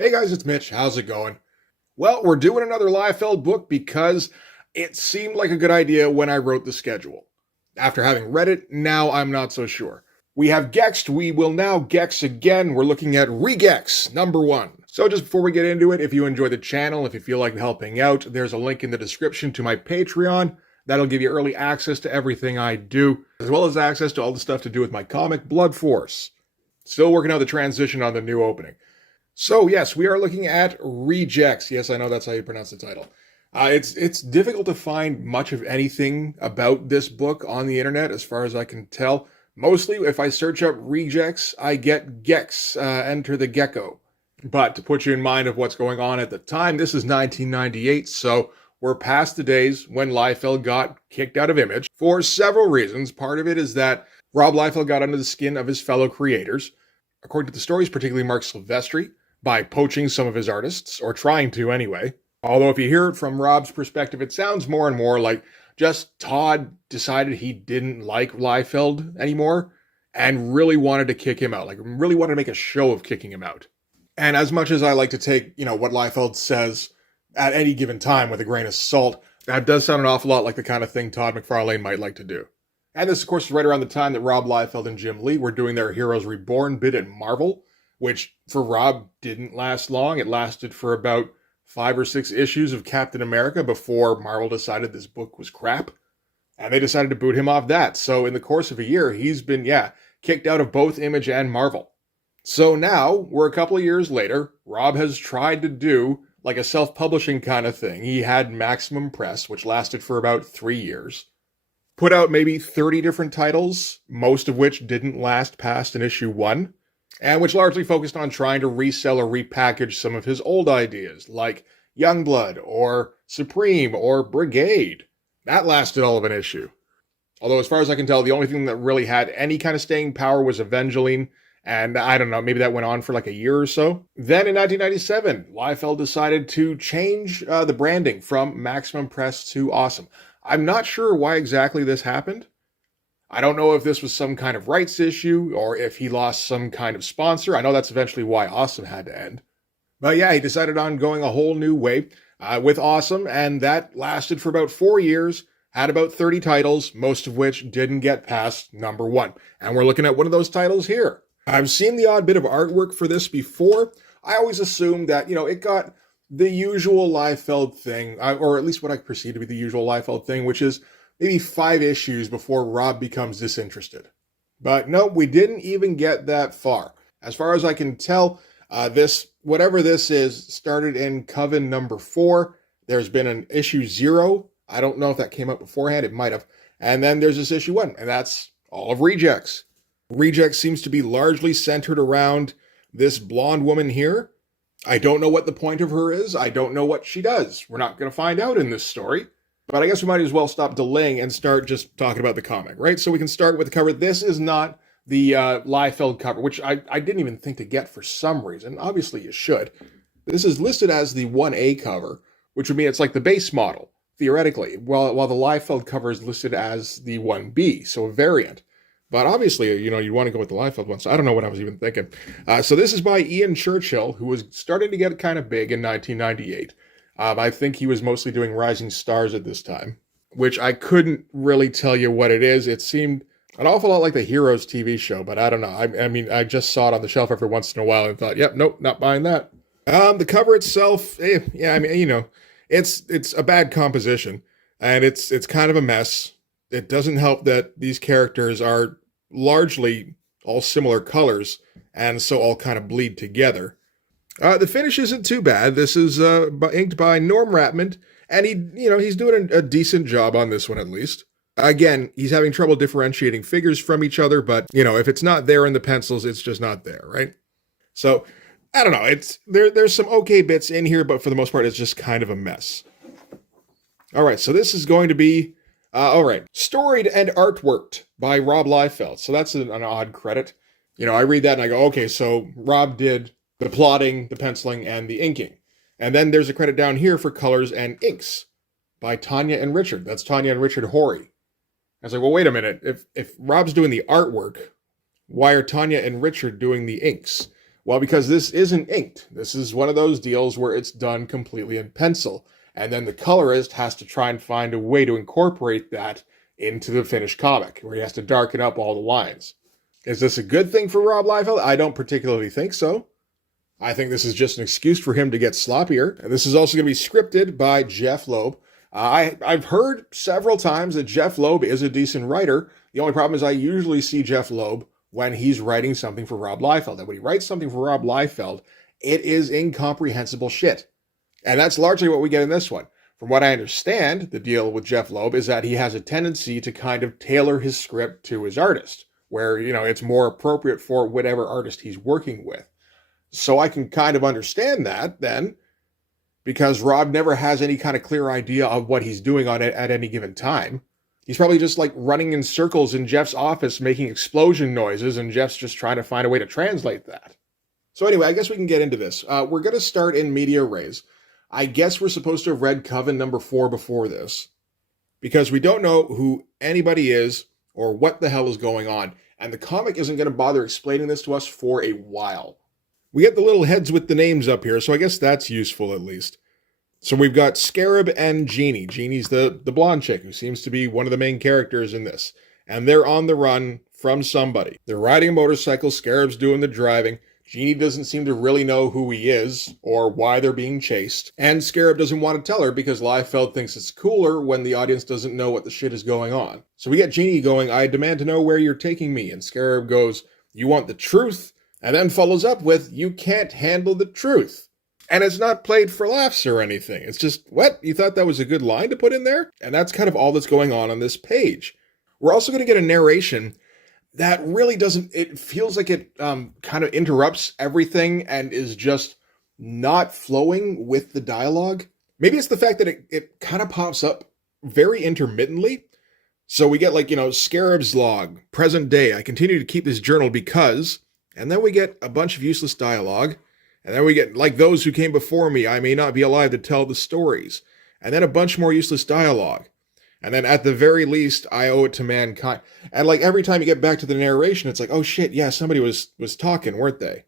Hey guys, it's Mitch. How's it going? Well, we're doing another Liefeld book because it seemed like a good idea when I wrote the schedule. After having read it, now I'm not so sure. We have GEXed, we will now GEX again. We're looking at Regex number 1. So just before we get into it, if you enjoy the channel, if you feel like helping out, there's a link in the description to my Patreon. That'll give you early access to everything I do, as well as access to all the stuff to do with my comic, Blood Force. Still working out the transition on the new opening. So yes, we are looking at Regex. Yes, I know that's how you pronounce the title. It's difficult to find much of anything about this book on the internet, as far as I can tell. Mostly, if I search up Regex, I get GEX, enter the gecko. But to put you in mind of what's going on at the time, this is 1998, so we're past the days when Liefeld got kicked out of Image for several reasons. Part of it is that Rob Liefeld got under the skin of his fellow creators. According to the stories, particularly Mark Silvestri, by poaching some of his artists, or trying to anyway. Although if you hear it from Rob's perspective, it sounds more and more like just Todd decided he didn't like Liefeld anymore and really wanted to kick him out, like really wanted to make a show of kicking him out. And as much as I like to take, what Liefeld says at any given time with a grain of salt, that does sound an awful lot like the kind of thing Todd McFarlane might like to do. And this, of course, is right around the time that Rob Liefeld and Jim Lee were doing their Heroes Reborn bit at Marvel, which for Rob didn't last long. It lasted for about 5 or 6 issues of Captain America before Marvel decided this book was crap. And they decided to boot him off that. So in the course of a year, he's been, kicked out of both Image and Marvel. So now, we're a couple of years later, Rob has tried to do like a self-publishing kind of thing. He had Maximum Press, which lasted for about 3 years. Put out maybe 30 different titles, most of which didn't last past an issue 1. And which largely focused on trying to resell or repackage some of his old ideas, like Youngblood, or Supreme, or Brigade. That lasted all of an issue. Although, as far as I can tell, the only thing that really had any kind of staying power was Evangeline, and I don't know, maybe that went on for like a year or so. Then in 1997, Liefeld decided to change the branding from Maximum Press to Awesome. I'm not sure why exactly this happened. I don't know if this was some kind of rights issue or if he lost some kind of sponsor. I know that's eventually why Awesome had to end. But yeah, he decided on going a whole new way with Awesome, and that lasted for about 4 years, had about 30 titles, most of which didn't get past number 1. And we're looking at one of those titles here. I've seen the odd bit of artwork for this before. I always assumed that, it got the usual Liefeld thing, or at least what I perceive to be the usual Liefeld thing, which is maybe 5 issues before Rob becomes disinterested. But no, we didn't even get that far. As far as I can tell, whatever this is, started in Coven number 4. There's been an issue 0. I don't know if that came out beforehand. It might have. And then there's this issue 1, and that's all of Regex. Regex seems to be largely centered around this blonde woman here. I don't know what the point of her is. I don't know what she does. We're not going to find out in this story. But I guess we might as well stop delaying and start just talking about the comic, right? So we can start with the cover. This is not the Liefeld cover, which I didn't even think to get for some reason. Obviously, you should. This is listed as the 1A cover, which would mean it's like the base model, theoretically, while the Liefeld cover is listed as the 1B, so a variant. But obviously, you want to go with the Liefeld one, so I don't know what I was even thinking. So this is by Ian Churchill, who was starting to get kind of big in 1998. I think he was mostly doing Rising Stars at this time, which I couldn't really tell you what it is. It seemed an awful lot like the Heroes TV show, but I don't know. I mean, I just saw it on the shelf every once in a while and thought, yep, nope, not buying that. The cover itself, it's a bad composition, and it's kind of a mess. It doesn't help that these characters are largely all similar colors, and so all kind of bleed together. The finish isn't too bad. This is inked by Norm Ratman, and he's doing a decent job on this one at least. Again, he's having trouble differentiating figures from each other, but if it's not there in the pencils, it's just not there, right? So I don't know. There's some okay bits in here, but for the most part, it's just kind of a mess. All right, so this is going to be storied and artworked by Rob Liefeld. So that's an odd credit. I read that and I go, okay, so Rob did the plotting, the penciling, and the inking. And then there's a credit down here for colors and inks by Tanya and Richard. That's Tanya and Richard Horry. I was like, well, wait a minute. If Rob's doing the artwork, why are Tanya and Richard doing the inks? Well, because this isn't inked. This is one of those deals where it's done completely in pencil. And then the colorist has to try and find a way to incorporate that into the finished comic, where he has to darken up all the lines. Is this a good thing for Rob Liefeld? I don't particularly think so. I think this is just an excuse for him to get sloppier. And this is also going to be scripted by Jeff Loeb. I've heard several times that Jeff Loeb is a decent writer. The only problem is I usually see Jeff Loeb when he's writing something for Rob Liefeld. And when he writes something for Rob Liefeld, it is incomprehensible shit. And that's largely what we get in this one. From what I understand, the deal with Jeff Loeb is that he has a tendency to kind of tailor his script to his artist, where, it's more appropriate for whatever artist he's working with. So I can kind of understand that then, because Rob never has any kind of clear idea of what he's doing on it at any given time. He's probably just like running in circles in Jeff's office making explosion noises, and Jeff's just trying to find a way to translate that. So anyway, I guess we can get into this. We're going to start in media res. I guess we're supposed to have read Coven number 4 before this, because we don't know who anybody is or what the hell is going on, and the comic isn't going to bother explaining this to us for a while. We get the little heads with the names up here, so I guess that's useful at least. So we've got Scarab and Jeannie. Jeannie's the blonde chick who seems to be one of the main characters in this. And they're on the run from somebody. They're riding a motorcycle, Scarab's doing the driving. Jeannie doesn't seem to really know who he is or why they're being chased. And Scarab doesn't want to tell her because Liefeld thinks it's cooler when the audience doesn't know what the shit is going on. So we get Jeannie going, "I demand to know where you're taking me." And Scarab goes, "You want the truth?" And then follows up with, "You can't handle the truth." And it's not played for laughs or anything. It's just, what? You thought that was a good line to put in there? And that's kind of all that's going on this page. We're also going to get a narration that really doesn't, it feels like it kind of interrupts everything and is just not flowing with the dialogue. Maybe it's the fact that it kind of pops up very intermittently. So we get Scarab's log, present day. "I continue to keep this journal because," and then we get a bunch of useless dialogue. And then we get, "like those who came before me, I may not be alive to tell the stories." And then a bunch more useless dialogue. And then at the very least, "I owe it to mankind." And every time you get back to the narration, it's like, oh shit, yeah, somebody was talking, weren't they?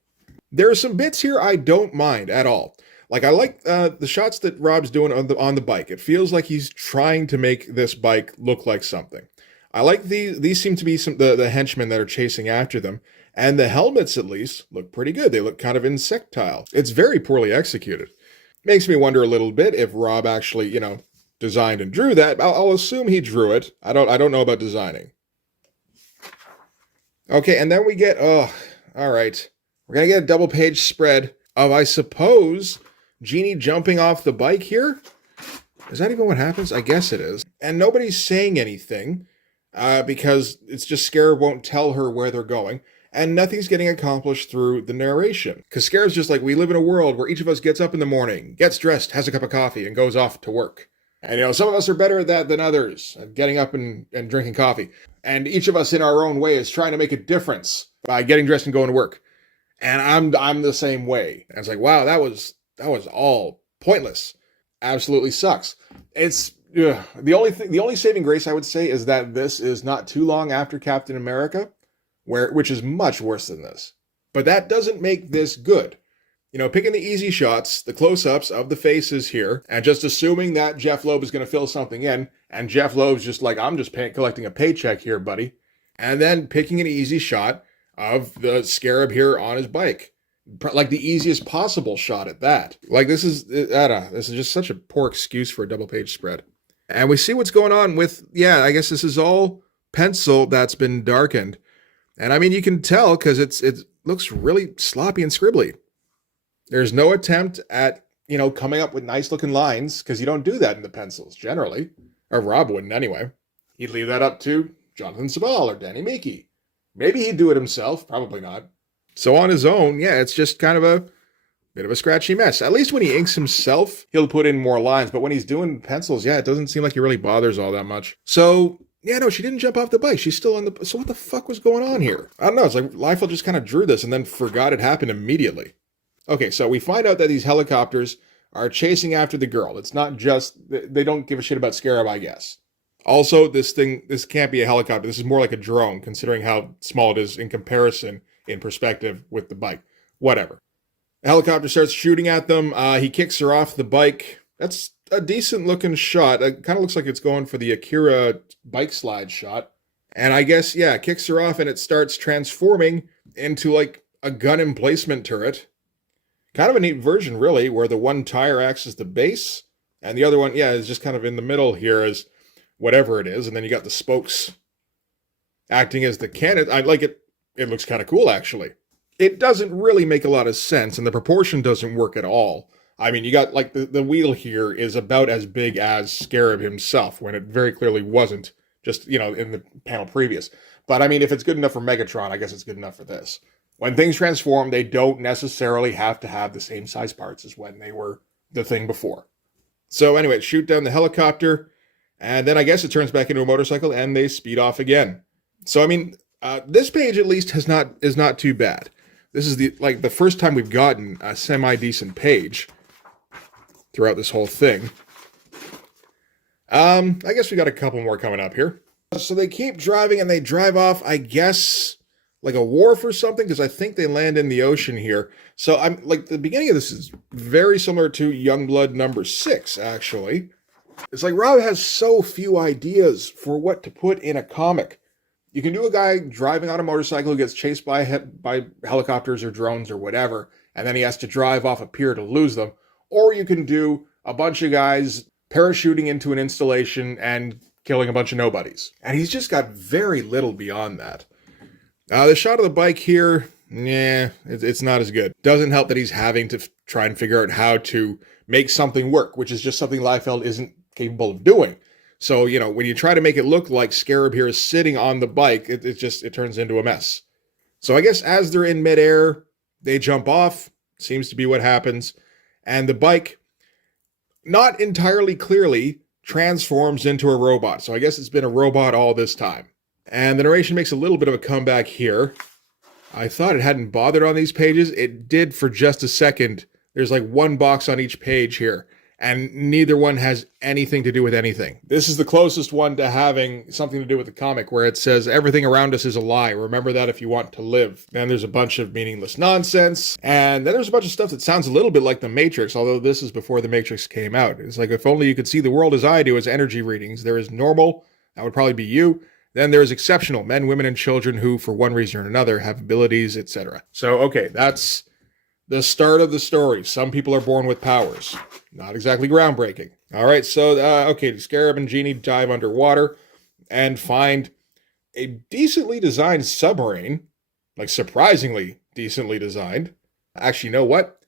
There are some bits here I don't mind at all. I like the shots that Rob's doing on the bike. It feels like he's trying to make this bike look like something. I like these seem to be the henchmen that are chasing after them. And the helmets, at least, look pretty good. They look kind of insectile. It's very poorly executed. Makes me wonder a little bit if Rob actually, designed and drew that. I'll assume he drew it. I don't know about designing. Okay, and then we get, all right. We're going to get a double-page spread of, I suppose, Jeannie jumping off the bike here. Is that even what happens? I guess it is. And nobody's saying anything because it's just Scarab won't tell her where they're going. And nothing's getting accomplished through the narration. Because Scarab's just like, we live in a world where each of us gets up in the morning, gets dressed, has a cup of coffee, and goes off to work. And, some of us are better at that than others, at getting up and drinking coffee. And each of us in our own way is trying to make a difference by getting dressed and going to work. And I'm the same way. And it's like, wow, that was all pointless. Absolutely sucks. It's the only saving grace I would say is that this is not too long after Captain America, which is much worse than this. But that doesn't make this good. Picking the easy shots, the close-ups of the faces here, and just assuming that Jeff Loeb is going to fill something in, and Jeff Loeb's just like, "I'm just collecting a paycheck here, buddy." And then picking an easy shot of the Scarab here on his bike. The easiest possible shot at that. This is just such a poor excuse for a double-page spread. And we see what's going on with, I guess this is all pencil that's been darkened. And I mean, you can tell because it looks really sloppy and scribbly. There's no attempt at, coming up with nice looking lines because you don't do that in the pencils generally. Or Rob wouldn't anyway. He'd leave that up to Jonathan Sabal or Danny Meeke. Maybe he'd do it himself. Probably not. So on his own, it's just kind of a bit of a scratchy mess. At least when he inks himself, he'll put in more lines. But when he's doing pencils, it doesn't seem like he really bothers all that much. So she didn't jump off the bike. She's still on the... So what the fuck was going on here? I don't know. It's like Liefeld just kind of drew this and then forgot it happened immediately. Okay, so we find out that these helicopters are chasing after the girl. It's not just... They don't give a shit about Scarab, I guess. Also, this can't be a helicopter. This is more like a drone, considering how small it is in comparison, in perspective, with the bike. Whatever. The helicopter starts shooting at them. He kicks her off the bike. That's a decent looking shot. It kind of looks like it's going for the Akira bike slide shot. And I guess, yeah, kicks her off and it starts transforming into like a gun emplacement turret. Kind of a neat version, really, where the one tire acts as the base and the other one, yeah, is just kind of in the middle here as whatever it is. And then you got the spokes acting as the cannon. I like it. It looks kind of cool, actually. It doesn't really make a lot of sense, and the proportion doesn't work at all. I mean, you got, like, the wheel here is about as big as Scarab himself, when it very clearly wasn't, just, you know, in the panel previous. But, I mean, if it's good enough for Megatron, I guess it's good enough for this. When things transform, they don't necessarily have to have the same size parts as when they were the thing before. So, anyway, shoot down the helicopter, and then I guess it turns back into a motorcycle, and they speed off again. So, I mean, this page, at least, is not too bad. This is the first time we've gotten a semi-decent page throughout this whole thing. I guess we got a couple more coming up here. So they keep driving and they drive off, I guess, like a wharf or something, because I think they land in the ocean here. So I'm like, the beginning of this is very similar to Youngblood number 6, actually. It's like Rob has so few ideas for what to put in a comic. You can do a guy driving on a motorcycle who gets chased by helicopters or drones or whatever, and then he has to drive off a pier to lose them. Or you can do a bunch of guys parachuting into an installation and killing a bunch of nobodies. And he's just got very little beyond that. The shot of the bike here, it's not as good. Doesn't help that he's having to try and figure out how to make something work, which is just something Liefeld isn't capable of doing. So, you know, when you try to make it look like Scarab here is sitting on the bike, it turns into a mess. So I guess as they're in midair, they jump off, seems to be what happens, and the bike, not entirely clearly, transforms into a robot. So I guess it's been a robot all this time. And the narration makes a little bit of a comeback here. I thought it hadn't bothered on these pages. It did for just a second. There's like one box on each page here. And neither one has anything to do with anything. This is the closest one to having something to do with the comic, where it says, everything around us is a lie. Remember that if you want to live. Then there's a bunch of meaningless nonsense. And then there's a bunch of stuff that sounds a little bit like The Matrix, although this is before The Matrix came out. It's like, if only you could see the world as I do, as energy readings. There is normal, that would probably be you. Then there's exceptional, men, women, and children who, for one reason or another, have abilities, etc. So, okay, that's the start of the story. Some people are born with powers. Not exactly groundbreaking. All right, so, okay, Scarab and Genie dive underwater and find a decently designed submarine. Like, surprisingly decently designed. Actually, you know what?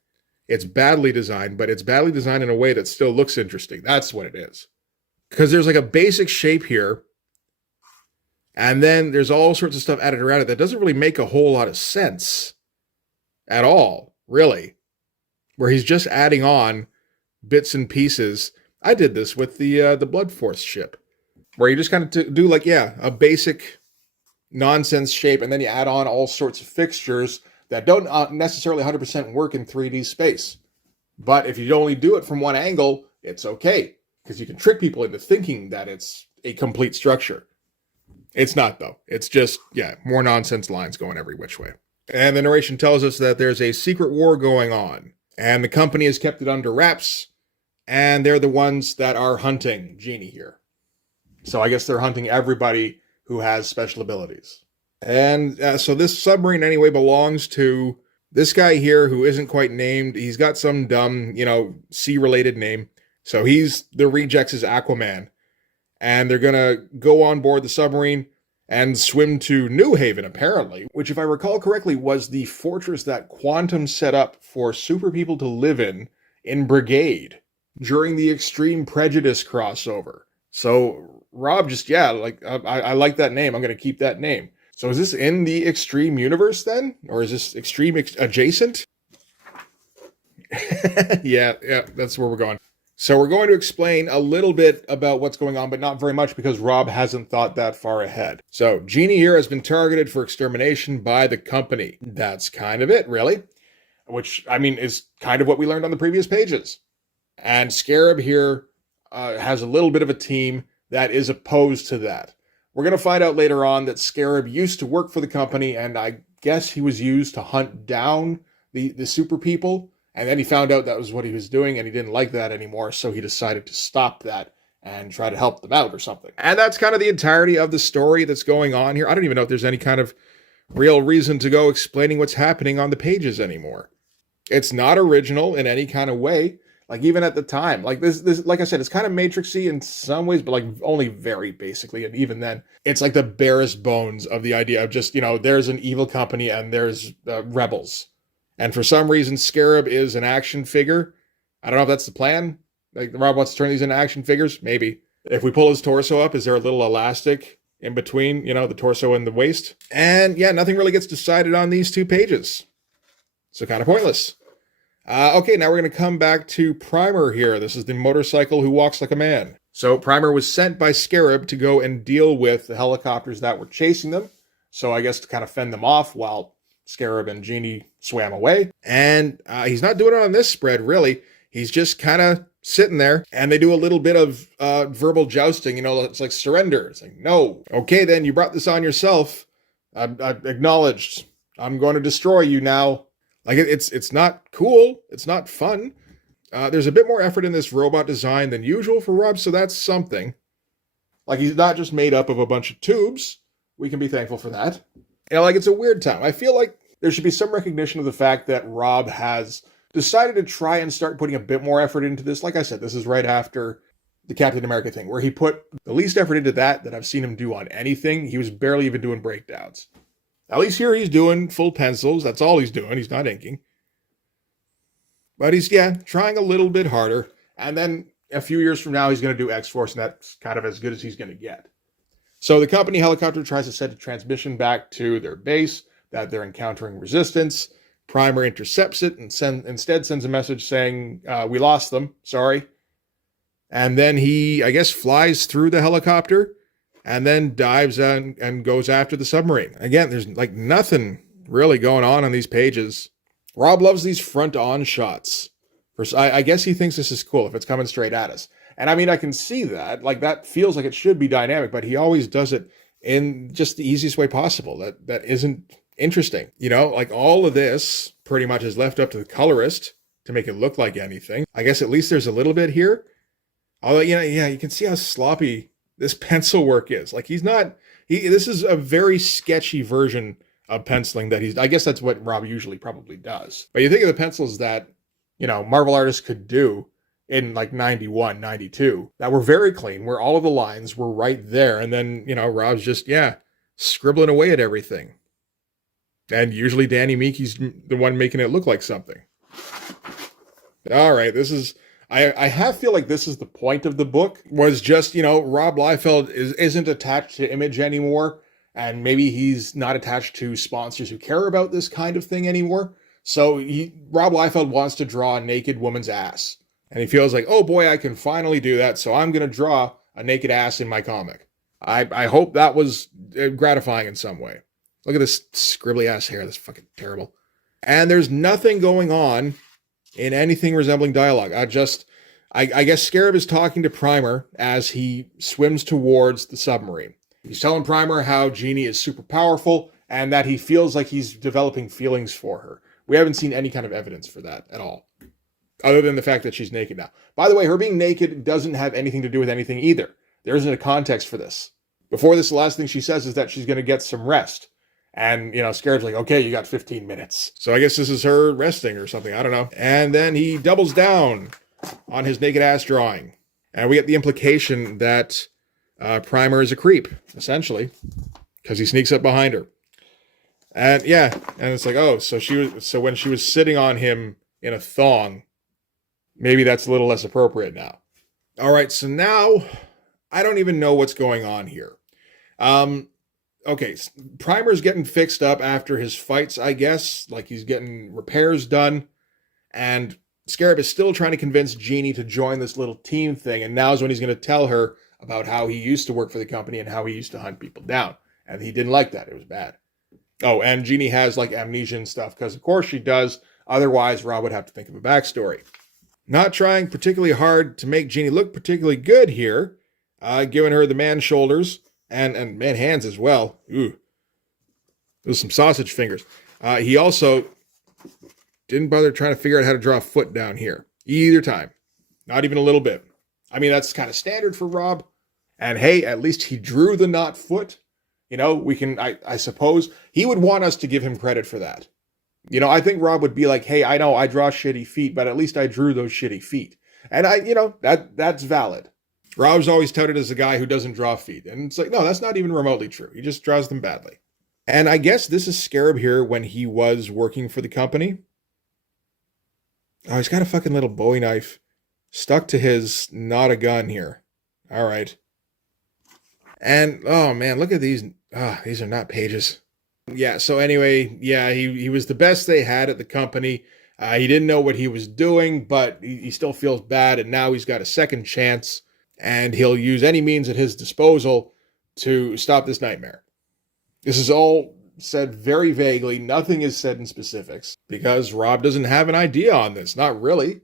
It's badly designed, but it's badly designed in a way that still looks interesting. That's what it is. Because there's like a basic shape here, and then there's all sorts of stuff added around it that doesn't really make a whole lot of sense at all, really. Where he's just adding on bits and pieces. I did this with the Blood Force ship, where you just kind of do like, yeah, a basic nonsense shape, and then you add on all sorts of fixtures that don't necessarily 100% work in 3D space. But if you only do it from one angle, it's okay, because you can trick people into thinking that it's a complete structure. It's not, though. It's just, yeah, more nonsense lines going every which way. And the narration tells us that there's a secret war going on, and the company has kept it under wraps, and they're the ones that are hunting Genie here. So I guess they're hunting everybody who has special abilities. And so this submarine, anyway, belongs to this guy here who isn't quite named. He's got some dumb, sea-related name. So he's the Rejects' Aquaman. And they're going to go on board the submarine and swim to New Haven, apparently, which, if I recall correctly, was the fortress that Quantum set up for super people to live in Brigade during the Extreme Prejudice crossover. So Rob just, I like that name. I'm going to keep that name. So is this in the Extreme universe then? Or is this Extreme adjacent? yeah, that's where we're going. So we're going to explain a little bit about what's going on, but not very much because Rob hasn't thought that far ahead. So Genie here has been targeted for extermination by the company. That's kind of it, really. Which, I mean, is kind of what we learned on the previous pages. And Scarab here has a little bit of a team that is opposed to that. We're going to find out later on that Scarab used to work for the company, and I guess he was used to hunt down the super people. And then he found out that was what he was doing, and he didn't like that anymore, so he decided to stop that and try to help them out or something. And that's kind of the entirety of the story that's going on here. I don't even know if there's any kind of real reason to go explaining what's happening on the pages anymore. It's not original in any kind of way. Like, even at the time, like this, like I said, it's kind of Matrixy in some ways, but like only very basically. And even then, it's like the barest bones of the idea of just, there's an evil company and there's rebels. And for some reason, Scarab is an action figure. I don't know if that's the plan. Like, Rob wants to turn these into action figures. Maybe. If we pull his torso up, is there a little elastic in between, the torso and the waist? And yeah, nothing really gets decided on these 2 pages. So kind of pointless. Okay, now we're going to come back to Primer here. This is the motorcycle who walks like a man. So Primer was sent by Scarab to go and deal with the helicopters that were chasing them. So I guess to kind of fend them off while Scarab and Genie swam away. And he's not doing it on this spread, really. He's just kind of sitting there, and they do a little bit of verbal jousting. It's like surrender. It's like, no. Okay, then, you brought this on yourself. I've acknowledged. I'm going to destroy you now. Like, it's not cool. It's not fun. There's a bit more effort in this robot design than usual for Rob, so that's something. Like, he's not just made up of a bunch of tubes. We can be thankful for that. It's a weird time. I feel like there should be some recognition of the fact that Rob has decided to try and start putting a bit more effort into this. Like I said, this is right after the Captain America thing, where he put the least effort into that I've seen him do on anything. He was barely even doing breakdowns. At least here he's doing full pencils. That's all he's doing. He's not inking. But he's, trying a little bit harder. And then a few years from now, he's going to do X-Force, and that's kind of as good as he's going to get. So the company helicopter tries to send a transmission back to their base that they're encountering resistance. Primer intercepts it and instead sends a message saying, we lost them, sorry. And then he, I guess, flies through the helicopter and then dives and goes after the submarine. Again, there's like nothing really going on these pages. Rob loves these front-on shots. I guess he thinks this is cool if it's coming straight at us. And I mean, I can see that. Like, that feels like it should be dynamic, but he always does it in just the easiest way possible. That isn't interesting. Like, all of this pretty much is left up to the colorist to make it look like anything. I guess at least there's a little bit here. Although, you can see how sloppy this pencil work is. Like, this is a very sketchy version of penciling that I guess that's what Rob usually probably does. But you think of the pencils that, Marvel artists could do in like 91, 92, that were very clean, where all of the lines were right there. And then, Rob's just, scribbling away at everything. And usually Danny Meekie's the one making it look like something. All right, this is... I feel like this is the point of the book, was just, Rob Liefeld isn't attached to Image anymore, and maybe he's not attached to sponsors who care about this kind of thing anymore. So Rob Liefeld wants to draw a naked woman's ass. And he feels like, oh boy, I can finally do that, so I'm going to draw a naked ass in my comic. I hope that was gratifying in some way. Look at this scribbly ass hair. That's fucking terrible. And there's nothing going on in anything resembling dialogue. I guess Scarab is talking to Primer as he swims towards the submarine. He's telling Primer how Genie is super powerful and that he feels like he's developing feelings for her. We haven't seen any kind of evidence for that at all, other than the fact that she's naked now. By the way, her being naked doesn't have anything to do with anything either. There isn't a context for this. Before this, the last thing she says is that she's going to get some rest. And, Scarab's like, okay, you got 15 minutes. So I guess this is her resting or something. I don't know. And then he doubles down on his naked ass drawing. And we get the implication that Primer is a creep, essentially, because he sneaks up behind her. And and it's like, oh, so when she was sitting on him in a thong, maybe that's a little less appropriate now. All right, so now I don't even know what's going on here. Okay, Primer's getting fixed up after his fights, I guess. Like, he's getting repairs done. And Scarab is still trying to convince Genie to join this little team thing. And now's when he's going to tell her about how he used to work for the company and how he used to hunt people down. And he didn't like that. It was bad. Oh, and Genie has, like, amnesia and stuff, because of course she does. Otherwise, Rob would have to think of a backstory. Not trying particularly hard to make Genie look particularly good here. Giving her the man shoulders. And man hands as well. Ooh. Those some sausage fingers. He also didn't bother trying to figure out how to draw a foot down here. Either time. Not even a little bit. I mean, that's kind of standard for Rob. And hey, at least he drew the not foot. You know, we can, I suppose, he would want us to give him credit for that. You know, I think Rob would be like, hey, I know I draw shitty feet, but at least I drew those shitty feet. And that's valid. Rob's always touted as a guy who doesn't draw feet. And it's like, no, that's not even remotely true. He just draws them badly. And I guess this is Scarab here when he was working for the company. Oh, he's got a fucking little Bowie knife stuck to his not a gun here. All right. And, oh man, look at these. These are not pages. Yeah, so anyway, yeah, he was the best they had at the company. He didn't know what he was doing, but he still feels bad, and now he's got a second chance, and he'll use any means at his disposal to stop this nightmare. This is all said very vaguely. Nothing is said in specifics, because Rob doesn't have an idea on this. Not really.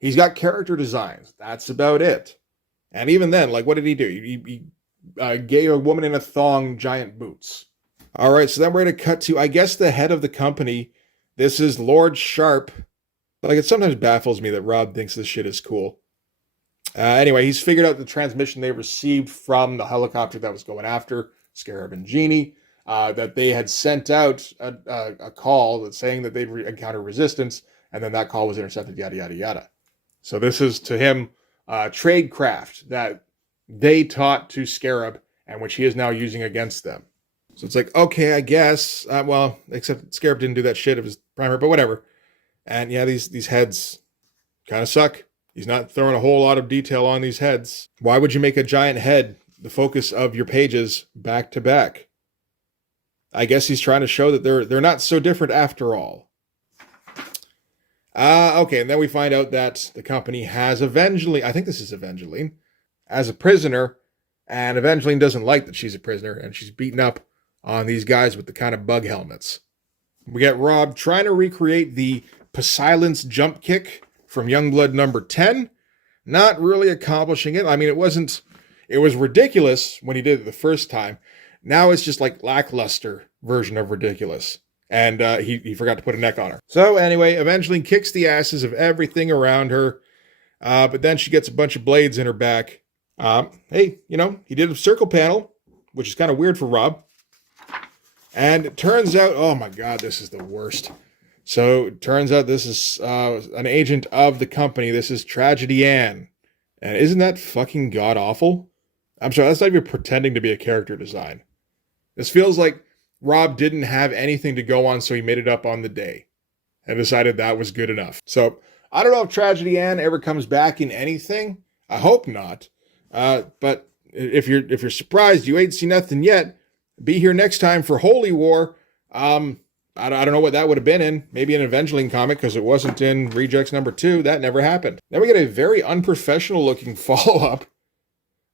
He's got character designs. That's about it. And even then, like, what did he do? He gave a woman in a thong giant boots. All right, so then we're going to cut to, I guess, the head of the company. This is Lord Sharp. Like, it sometimes baffles me that Rob thinks this shit is cool. Anyway, he's figured out the transmission they received from the helicopter that was going after Scarab and Genie, that they had sent out a call that's saying that they'd encounter resistance, and then that call was intercepted, yada, yada, yada. So this is, to him, tradecraft that they taught to Scarab, and which he is now using against them. So it's like, okay, I guess. Well, except Scarab didn't do that shit of his primer, but whatever. And yeah, these heads kind of suck. He's not throwing a whole lot of detail on these heads. Why would you make a giant head the focus of your pages back to back? I guess he's trying to show that they're not so different after all. Okay, and then we find out that the company has Evangeline, I think this is Evangeline, as a prisoner, and Evangeline doesn't like that she's a prisoner, and she's beaten up on these guys with the kind of bug helmets. We get Rob trying to recreate the Poseidon's jump kick from Youngblood number 10. Not really accomplishing it. I mean, it was ridiculous when he did it the first time. Now it's just like lackluster version of ridiculous. And he forgot to put a neck on her. So anyway, Evangeline kicks the asses of everything around her. But then she gets a bunch of blades in her back. Hey, he did a circle panel, which is kind of weird for Rob. And it turns out, oh my God, this is the worst. So it turns out this is an agent of the company. This is Tragedy Ann. And isn't that fucking god-awful? I'm sorry, that's not even pretending to be a character design. This feels like Rob didn't have anything to go on, so he made it up on the day. And decided that was good enough. So, I don't know if Tragedy Ann ever comes back in anything. I hope not. But if you're surprised you ain't seen nothing yet, be here next time for Holy War. I don't know what that would have been in. Maybe an Evangeline comic, because it wasn't in Rejects number 2. That never happened. Then we get a very unprofessional looking follow-up.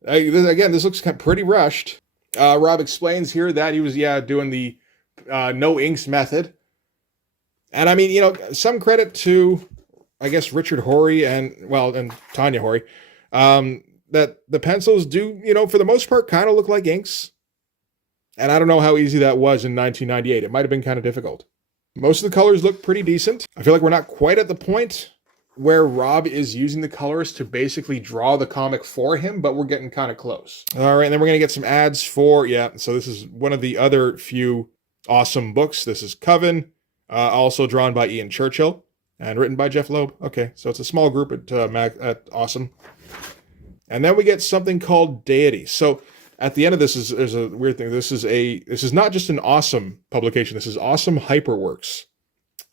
Again, this looks pretty rushed. Rob explains here that he was, doing the no inks method. And I mean, some credit to, I guess, Richard Horry and Tanya Horry, that the pencils do, for the most part, kind of look like inks. And I don't know how easy that was in 1998. It might have been kind of difficult. Most of the colors look pretty decent. I feel like we're not quite at the point where Rob is using the colors to basically draw the comic for him, but we're getting kind of close. All right, and then we're going to get some ads for, so this is one of the other few awesome books. This is Coven, also drawn by Ian Churchill and written by Jeff Loeb. Okay, so it's a small group at Awesome. And then we get something called Deity. So at the end of this there's a weird thing. This is not just an Awesome publication. This is Awesome Hyperworks.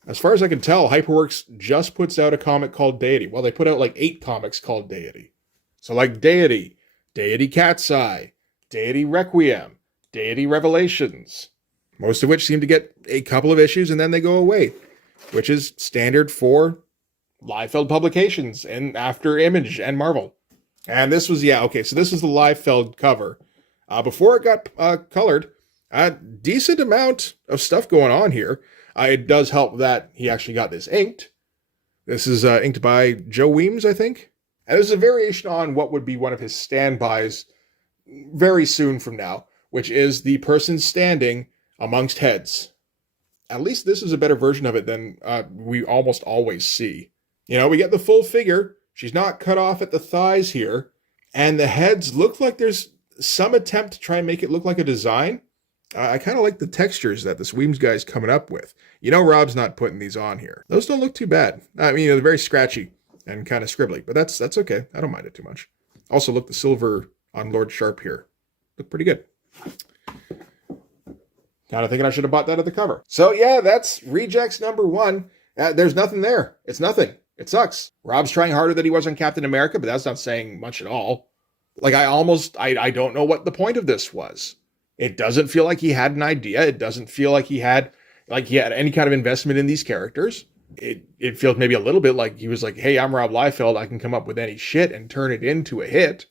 As far as I can tell, Hyperworks just puts out a comic called Deity. Well, they put out like 8 comics called Deity. So like Deity, Deity Cat's Eye, Deity Requiem, Deity Revelations, most of which seem to get a couple of issues and then they go away, which is standard for Liefeld publications and After Image and Marvel. And this was, so this is the Liefeld cover. Before it got colored, a decent amount of stuff going on here. It does help that he actually got this inked. This is inked by Joe Weems, I think. And this is a variation on what would be one of his standbys very soon from now, which is the person standing amongst heads. at least this is a better version of it than we almost always see. You know, we get the full figure. She's not cut off at the thighs here. And the heads look like there's some attempt to try and make it look like a design. I kind of like the textures that this Weems guy's coming up with. You know, Rob's not putting these on here. Those don't look too bad. I mean, they're very scratchy and kind of scribbly, but that's okay. I don't mind it too much. Also, look, the silver on Lord Sharp here. Look pretty good. Kind of thinking I should have bought that at the cover. So yeah, that's Rejects #1. There's nothing there. It's nothing. It sucks. Rob's trying harder than he was on Captain America, but that's not saying much at all. Like, I don't know what the point of this was. It doesn't feel like he had an idea. It doesn't feel like he had any kind of investment in these characters. It feels maybe a little bit like he was like, hey, I'm Rob Liefeld. I can come up with any shit and turn it into a hit.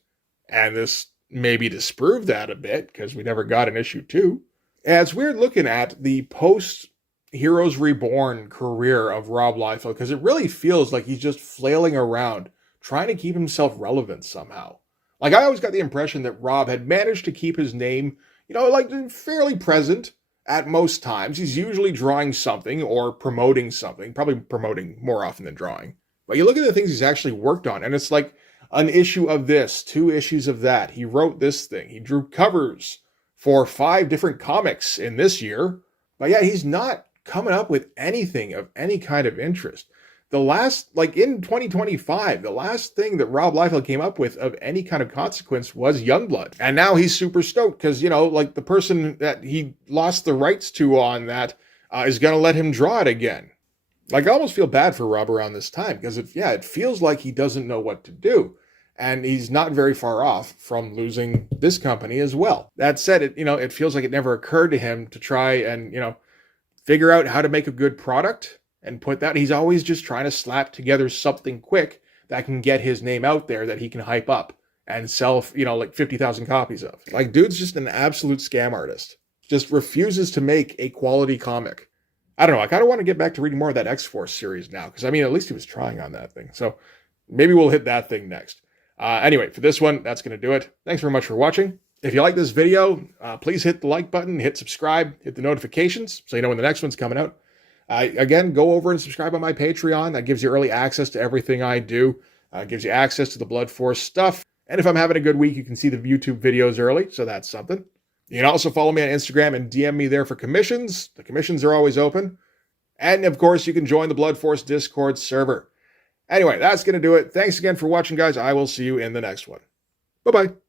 And this maybe disproved that a bit because we never got an issue 2. And it's weird looking at the post Heroes Reborn career of Rob Liefeld because it really feels like he's just flailing around trying to keep himself relevant somehow. Like, I always got the impression that Rob had managed to keep his name, you know, like fairly present at most times. He's usually drawing something or promoting something, probably promoting more often than drawing. But you look at the things he's actually worked on, and it's like an issue of this, 2 issues of that. He wrote this thing. He drew covers for 5 different comics in this year. But yeah, he's not coming up with anything of any kind of interest. The last, like in 2025, the last thing that Rob Liefeld came up with of any kind of consequence was Youngblood. And now he's super stoked because, you know, like the person that he lost the rights to on that is going to let him draw it again. Like, I almost feel bad for Rob around this time because it feels like he doesn't know what to do. And he's not very far off from losing this company as well. That said, it feels like it never occurred to him to try and, figure out how to make a good product and put that. He's always just trying to slap together something quick that can get his name out there that he can hype up and sell, like 50,000 copies of. Like, dude's just an absolute scam artist. Just refuses to make a quality comic. I don't know. I kind of want to get back to reading more of that X-Force series now because, at least he was trying on that thing. So maybe we'll hit that thing next. Anyway, for this one, that's going to do it. Thanks very much for watching. If you like this video, please hit the like button, hit subscribe, hit the notifications so you know when the next one's coming out. Again, go over and subscribe on my Patreon. That gives you early access to everything I do. Gives you access to the Blood Force stuff. And if I'm having a good week, you can see the YouTube videos early, so that's something. You can also follow me on Instagram and DM me there for commissions. The commissions are always open. And, of course, you can join the Blood Force Discord server. Anyway, that's going to do it. Thanks again for watching, guys. I will see you in the next one. Bye-bye.